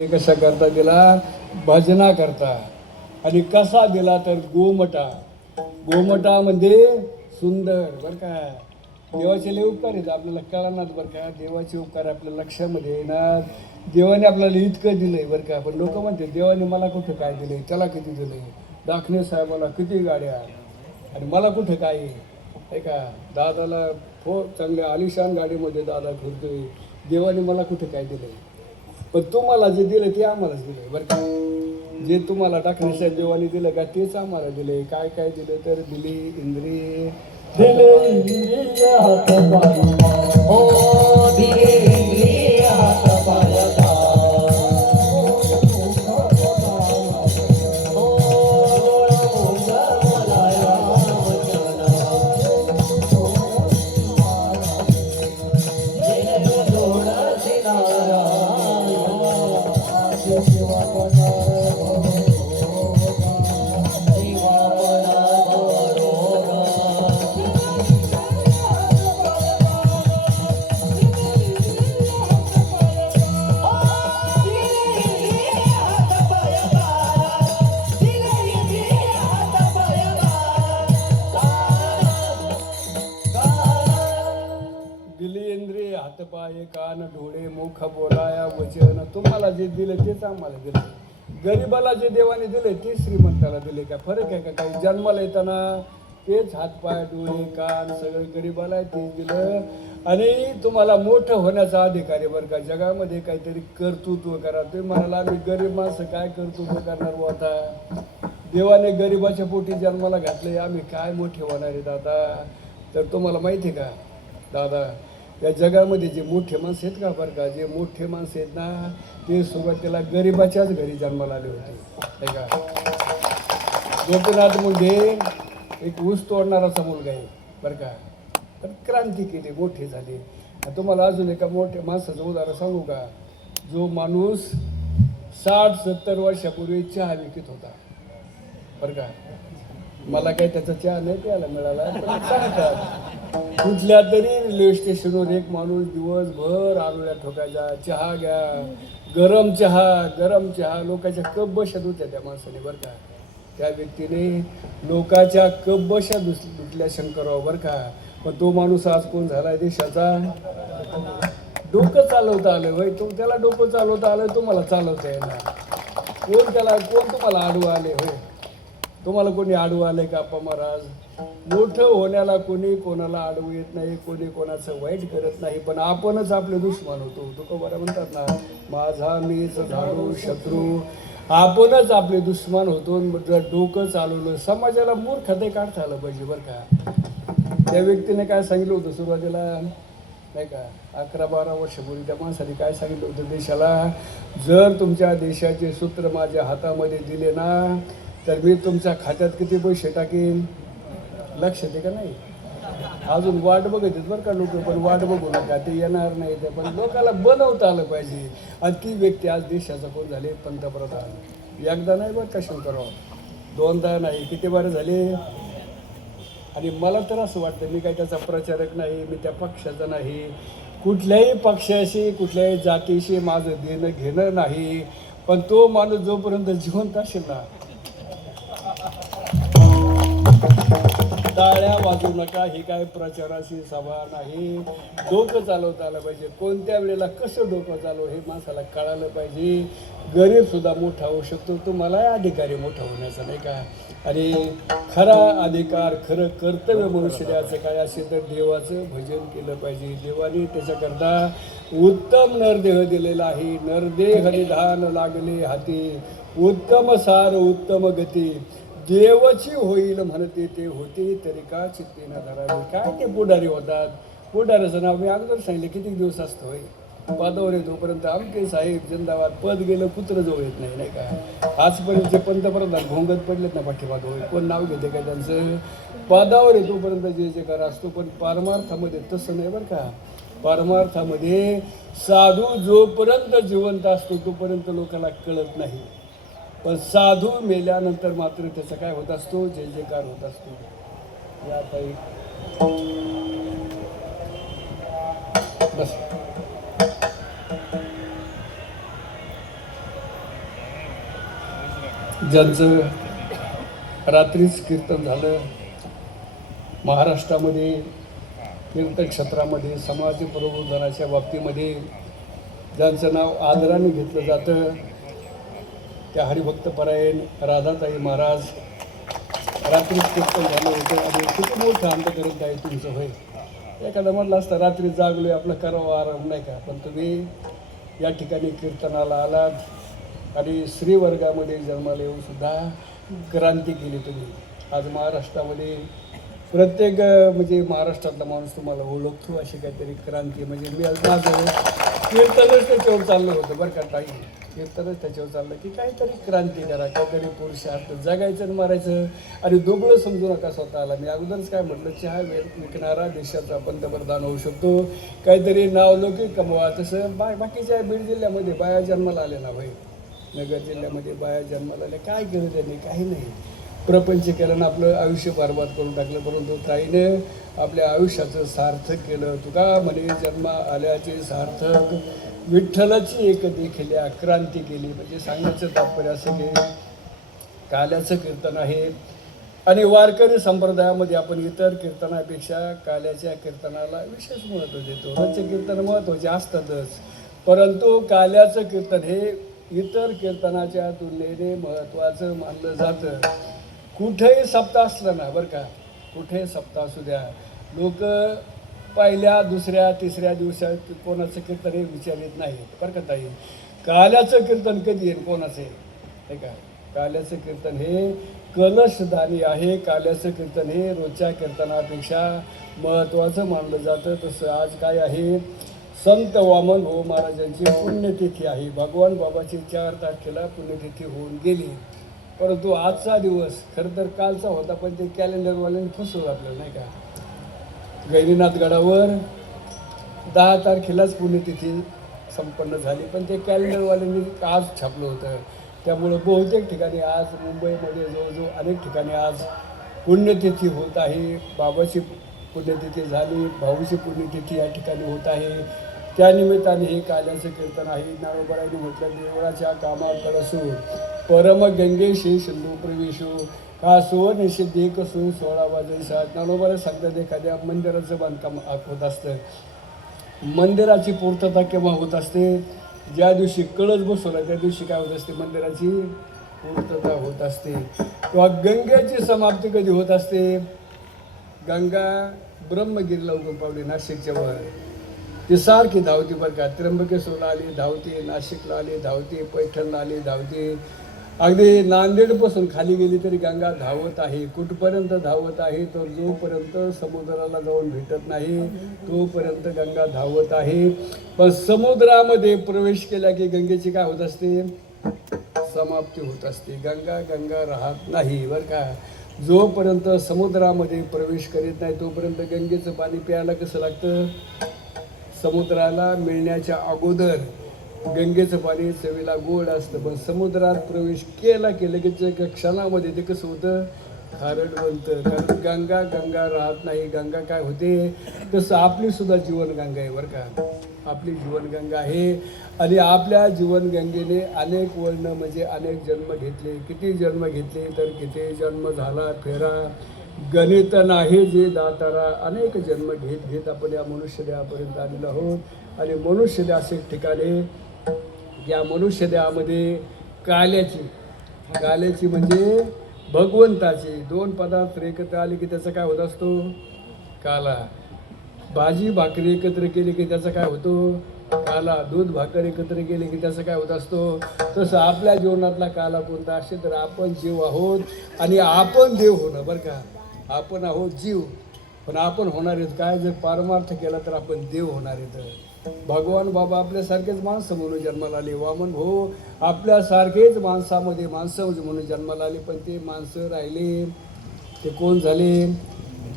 ते कसा करता दिला, भजना करता. आणि कसा दिला तर गोमटा. गोमटा म्हणजे सुंदर बरं का. देवाचे लय उपकार आहेत आपल्याला कळणार बरं का. देवाचे उपकार आपल्या लक्षामध्ये येणार. देवाने आपल्याला इतकं दिलंय बरं का. पण लोक म्हणते देवाने मला कुठं काय दिलंय, त्याला किती दिलंय, दाखणे साहेबाला किती गाड्या आणि मला कुठं काय आहे का. दादाला चांगल्या आलिशान गाडीमध्ये दादा फिरतोय. देवाने मला कुठं काय दिलंय. पण तुम्हाला जे दिलं ते आम्हालाच दिलं बरं का. जे तुम्हाला टाकण्याच्या देवाने दिलं का तेच आम्हाला दिले. काय काय दिलं तर दिली इंद्रिय, दिले इंद्रिय हातपाय, हो दिले इंद्रिय हातपाय, हातपाय कान डोळे मुख बोलाया वचन. तुम्हाला जे दिलं तेच आम्हाला दिलं. गरीबाला जे देवाने दिले ते श्रीमंताला दिले. का फरक आहे का काही. जन्माला येताना तेच हातपाय डोळे कान सगळं गरीबाला तेच दिलं. आणि तुम्हाला मोठं होण्याचा अधिकार आहे बरं का. जगामध्ये काहीतरी कर्तृत्व करा. तुम्ही म्हणाला आम्ही गरीब माणसं काय कर्तृत्व करणार हो. आता देवाने गरीबाच्या पोटी जन्माला घातले, आम्ही काय मोठे होणार आहेत आता. तर तुम्हाला माहिती आहे का दादा, या जगामध्ये जे मोठे माणसं आहेत का बरं का, जे मोठे माणसं आहेत ना ते सुरुवातीला गरिबाच्याच घरी जन्माला आले होते का. गोपीनाथ मुंडे एक ऊस तोडणाराचा मुलगा आहे बरं का. तर क्रांती केली, मोठे झाले. तुम्हाला अजून एका मोठ्या माणसाचं उदाहरण सांगू का. जो माणूस 60-70 वर्षापूर्वी चहा विकत होता बरं का. मला काही त्याचा चहा नाही प्यायला मिळाला, पण सांगतात कुठल्या तरी रेल्वे स्टेशनवर एक माणूस दिवसभर आरोळ्या ठोकायचा, चहा घ्या, गरम चहा गरम चहा. लोकांच्या कप बसत होत्या त्या माणसाने बरं का. त्या व्यक्तीने लोकांच्या कप बशा दुसल्या शंकरराव बरं का. पण तो माणूस आज कोण झाला देशाचा. डोकं चालवता आलं होय. त्याला डोकं चालवता आलं, तुम्हाला चालवता येणार. कोण तुम्हाला आडवं आले होय. तुम्हाला कोणी आडवं आलंय का आप्पा महाराज. मोठं होण्याला कोणी कोणाला आडवं येत नाही, कोणी कोणाचं वाईट करत नाही. पण आपणच आपले दुश्मन होतो. तुकोबारा म्हणतात ना, माझा मीच झालो शत्रू. आपणच आपले दुश्मन होतो. जर डोकं चालवलं समाजाला मूर्खते काढता आलं पाहिजे बरं का. त्या व्यक्तीने काय सांगितलं होतं सुरुवातीला नाही का, 11-12 वर्षापूर्वी त्या माणसाने काय सांगितलं होतं देशाला. जर तुमच्या देशाचे सूत्र माझ्या हातामध्ये दिले ना तर मी तुमच्या खात्यात किती पैसे टाकेन. लक्षात आहे का नाही. अजून वाट बघत बरं का लोक. पण वाट बघू नका, ते येणार नाही. ते पण लोकांना बनवता आलं पाहिजे. आणि ती व्यक्ती आज देशाचा कोण झाले पंतप्रधान. एकदा नाही बरं का शंकरराव, दोनदा नाही, किती बारे झाले. आणि मला तर असं वाटतं, मी काही त्याचा प्रचारक नाही, मी त्या पक्षाचा नाही, कुठल्याही पक्षाशी कुठल्याही जातीशी माझं देणं घेणं नाही. पण तो माणूस जोपर्यंत जिवंत असेल ना, टाळ्या वाजवू नका. ही काय प्रचाराची सभा नाही. डोकं चालवता आलं पाहिजे. कोणत्या वेळेला कसं डोकं चालव हे माणसाला कळालं पाहिजे. गरीब सुद्धा मोठा होऊ शकतो. तुम्हाला अधिकारी मोठा होण्याचा नाही का. आणि खरा अधिकार खरं कर्तव्य मनुष्य द्यायचं काय असेल तर देवाचं भजन केलं पाहिजे. देवाने त्याच्याकरता उत्तम नरदेह दिलेला आहे. नरदेह निधान लागले हाती, उत्तम सार उत्तम गती, देवची होईल म्हणते ते होते तरी का चित्तेना धरावे. काय ते पुढारी होतात. पुढाऱ्याचं नाव मी अगोदर सांगितलं किती दिवस असतं होय. पदावर येतोपर्यंत आमके साहेब जिंदाबाद. पद गेलं कुत्र जवळ येत नाही नाही का. आजपर्यंत जे पंतप्रधान भोंगत पडलेत ना पाठीमागं होय, कोण नाव घेते काय त्यांचं. पदावर येतोपर्यंत जे जे करा असतो. पण पारमार्थामध्ये तसं नाही बरं का. परमार्थामध्ये साधू जोपर्यंत जिवंत असतो तोपर्यंत लोकांना कळत नाही. पण साधू मेल्यानंतर मात्र त्याचा काय होत असतो, जय जयकार होत असतो. या ताई बस. ज्यांचं रात्रीच कीर्तन झालं, महाराष्ट्रामध्ये कीर्तन क्षेत्रामध्ये समाज प्रबोधनाच्या बाबतीमध्ये ज्यांचं नाव आदराने घेतलं जातं त्या हरिभक्तपरायण राधाताई महाराज रात्रीच कीर्तन झालं होतं. आणि किती मोठं अंतकरण आहे तुमचं होय. एखादं म्हटलं असतं रात्री जागलोय आपलं करावं आराम नाही का, पण तुम्ही या ठिकाणी कीर्तनाला आलात आणि श्रीवर्गामध्ये जन्माला येऊन सुद्धा क्रांती केली तुम्ही. आज महाराष्ट्रामध्ये प्रत्येक म्हणजे महाराष्ट्रातला माणूस तुम्हाला ओळखतो अशी काहीतरी क्रांती. म्हणजे मी माझं कीर्तनच त्याच्यावर चाललं होतं बरं का ताई, कीर्तनच त्याच्यावर चाललं की काहीतरी क्रांती करा, काहीतरी पुरुषार्थ जगायचं आणि मारायचं आणि दोघं समजू नका स्वतःला. मी अगोदरच काय म्हटलं, चहा विकणारा देशाचा पंतप्रधान होऊ शकतो, काहीतरी नावलौकिक कमवा. तसं बाकीच्या बीड जिल्ह्यामध्ये बाया जन्माला आले ना भाई, नगर जिल्ह्यामध्ये बाया जन्माला आल्या, काय केलं त्यांनी? काही नाही. प्रपंच केलं ना आपलं आयुष्य बरबाद करून टाकलं. परंतु ताईने आपल्या आयुष्याचं सार्थक केलं. तुका म्हणे जन्म आल्याचे सार्थक विठ्ठलाची एक देखील क्रांती केली. म्हणजे सांगण्याचं तात्पर्य असं की काल्याचं कीर्तन आहे आणि वारकरी संप्रदायामध्ये आपण इतर कीर्तनापेक्षा काल्याच्या कीर्तनाला विशेष महत्त्व देतो. रोजचे कीर्तन महत्त्वाचे असतातच, परंतु काल्याचं कीर्तन हे इतर कीर्तनाच्या तुलनेने महत्त्वाचं मानलं जातं. कुठेही सप्ताह असलं ना बरं का, कुठेही सप्ताह असू द्या, लोक पहिल्या दुसऱ्या तिसऱ्या दिवसात कोणाचं कीर्तन हे विचारित नाही बरं का ताई. काल्याचं कीर्तन कधी येईल कोणाचं आहे का? काल्याचं कीर्तन हे कलशदानी आहे. काल्याचं कीर्तन हे रोजच्या कीर्तनापेक्षा महत्त्वाचं मानलं जातं. तसं आज काय आहे, संत वामन भाऊ महाराजांची पुण्यतिथी आहे. भगवान बाबाची 4 तारखेला पुण्यतिथी होऊन गेली. परंतु आजचा दिवस खरं तर कालचा होता, पण ते कॅलेंडरवाल्यांनी फसवलं आपल्याला नाही का. गैरीनाथ गडावर 10 तारखेलाच पुण्यतिथी संपन्न झाली, पण ते कॅलेंडरवाल्यांनी आज छापलं होतं. त्यामुळं बहुतेक ठिकाणी आज मुंबईमध्ये जवळजवळ अनेक ठिकाणी आज पुण्यतिथी होत आहे. बाबाची पुण्यतिथी झाली, भाऊची पुण्यतिथी या ठिकाणी होत आहे. त्यानिमित्ताने हे काल्याचं कीर्तन आहे. ज्ञानोबारायांनी म्हटलं, देवळाच्या कामाकडसू परम गंगेशी सिंधू प्रवेशू का सुवनिषिद्धी कसू 16 वाजता. ज्ञानोबाला सांगतात एखाद्या मंदिराचं बांधकाम होत असतं, मंदिराची पूर्तता केव्हा होत असते? ज्या दिवशी कळस बसवला त्या दिवशी काय होत असते? मंदिराची पूर्तता होत असते. किंवा गंगेची समाप्ती कधी होत असते? गंगा ब्रह्मगिरीला उगम पावली नाशिकच्या वर, ती सारखी धावती बरं का. त्र्यंबकेश्वरला आली धावते, नाशिकला आली धावते, पैठणला आली धावते, अगदी नांदेडपासून खाली गेली तरी गंगा धावत आहे. कुठपर्यंत धावत आहे? तर जोपर्यंत समुद्राला जाऊन भेटत नाही तोपर्यंत गंगा धावत आहे. पण समुद्रामध्ये प्रवेश केला की गंगेची काय होत असते? समाप्ती होत असते. गंगा गंगा राहत नाही बरं का. जोपर्यंत समुद्रामध्ये प्रवेश करीत नाही तोपर्यंत गंगेचं पाणी प्यायला कसं लागतं? समुद्राला मिळण्याच्या अगोदर गंगेचं पाणी चवीला गोड असतं, पण समुद्रात प्रवेश केला की लगेच एका क्षणामध्ये ते कसं होतं? खारट बनतं. कारण गंगा गंगा राहत नाही. गंगा काय होते? तसं आपली सुद्धा जीवनगंगा आहे बरं का. आपली जीवनगंगा आहे आणि आपल्या जीवनगंगेने अनेक वर्ण म्हणजे अनेक जन्म घेतले. किती जन्म घेतले तर किती जन्म झाला फेरा गणित नाही जे दातारा. अनेक जन्म घेत घेत आपण या मनुष्यदेहापर्यंत आलेलो आहोत. आणि मनुष्यदेह असे ठिकाणी, या मनुष्यदेहामध्ये काल्याची म्हणजे भगवंताची 2 पदार्थ एकत्र आले की त्याचा काय होत असतो? काला. भाजी भाकरी एकत्र केली की त्याचा काय होतो? काला. दूध भाकर एकत्र केली की त्याचा काय होत असतो? तसं आपल्या जीवनातला काला कोणता असेल तर आपण जीव आहोत आणि आपण देव होणं बरं का. आपण आहोत जीव, पण आपण होणार आहेत काय? जर पारमार्थ केला तर आपण देव होणार आहेत. भगवान बाबा आपल्यासारखेच माणसं म्हणून जन्माला आले. वामन भाऊ आपल्यासारखेच माणसामध्ये माणसं म्हणून जन्माला आले, पण ते माणसं राहिले ते कोण झाले?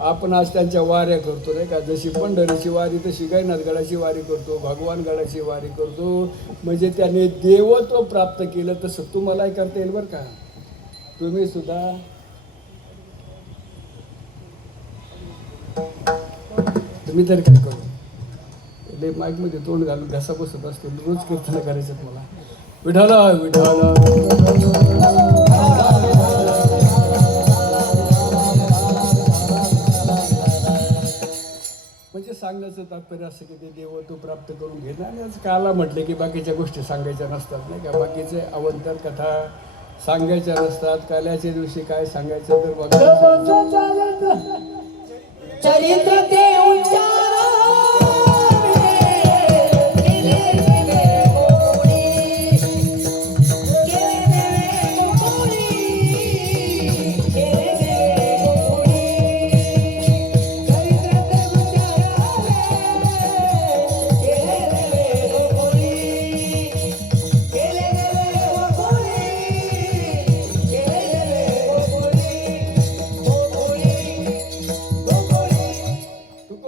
आपण आज त्यांच्या वाऱ्या करतो नाही का. जशी पंढरीची वारी तशी गैनाथगडाची वारी करतो, भगवान गडाची वारी करतो. म्हणजे त्याने देवत्व प्राप्त केलं. तसं तुम्हालाही करता येईल बरं का. तुम्ही सुद्धा तुम्ही तरी काय करू, लय माईकमध्ये तोंड घालून घसा बसत असतो. रोज कीर्तन करायचं मला. विठाला विठाला सांगण्याचं तात्पर्य असं की ते देव तो प्राप्त करून घेणं. आणि आज काला म्हटले की बाकीच्या गोष्टी सांगायच्या नसतात नाही का. बाकीचे अवंतर कथा सांगायच्या नसतात. काल्याच्या दिवशी काय सांगायचं तर बघा चरित्र ते